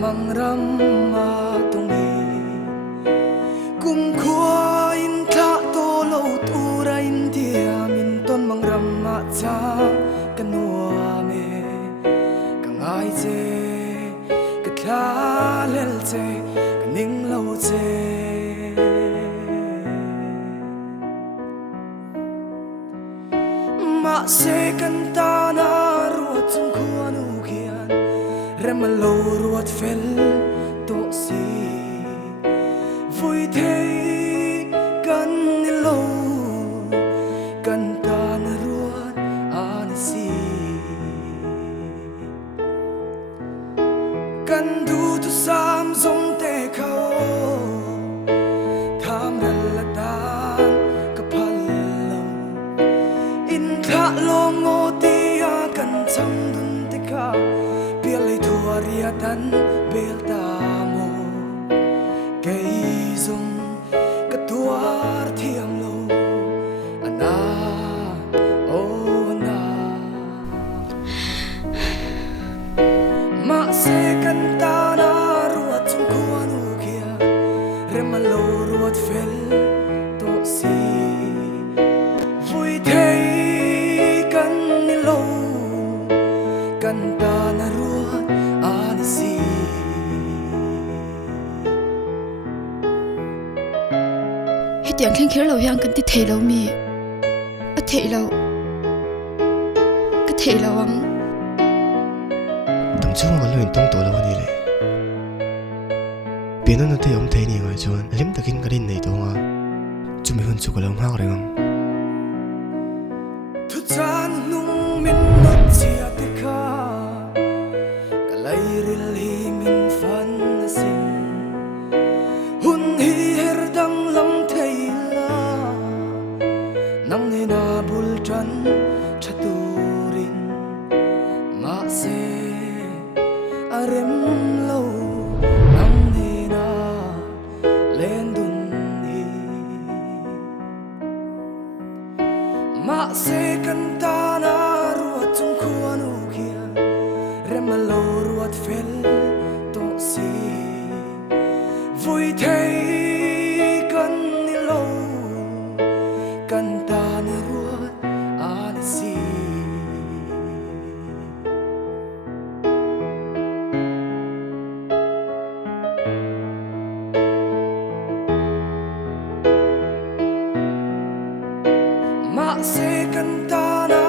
mang ram ma tung hi kum khua in tha to lo tu ra in dia min ton mang ram ma cha kanua me kangai che ka thla lel che kaning lo che ma se kan ta na ruat chung khua nu khian rem lo ruat fel to si vui thế kan ni lo kan ta na ruat an si kan du tu sam zong te khao tham ral la tan ka phal lo in tha lo ngo ti a kan cham dun te kha pial le thua ria tan bel ta mo cây dung ka tuar thiam lo ana o ana ma se kan ta na ruat chung khua nu kia rem lo ruat fel to si vui thế kan ni lo kan ta na ruat an si hết tiếng khen khéo lâu yang cần ti thấy lâu mi à thấy lâu cái thấy lâu ang tầm chung mà luyện tông tổ lâu như này biến nó thấy ông thấy nhiều người chọn liếm ta kinh cái này đó à chúng mình hơn chụp cái lòng hao rồi không thu chan nung min not chia te kha ka lai ril hi min fan na sin hun hi her dang lam thei la nang ne na bul tran chaturin ma se arem lo nang ne na len dun hi ma se kan ta na ruat chung khua nu kia rem lo ruat fel to si vui thế kan ni lo kan ta na ruat an si ma se kan ta na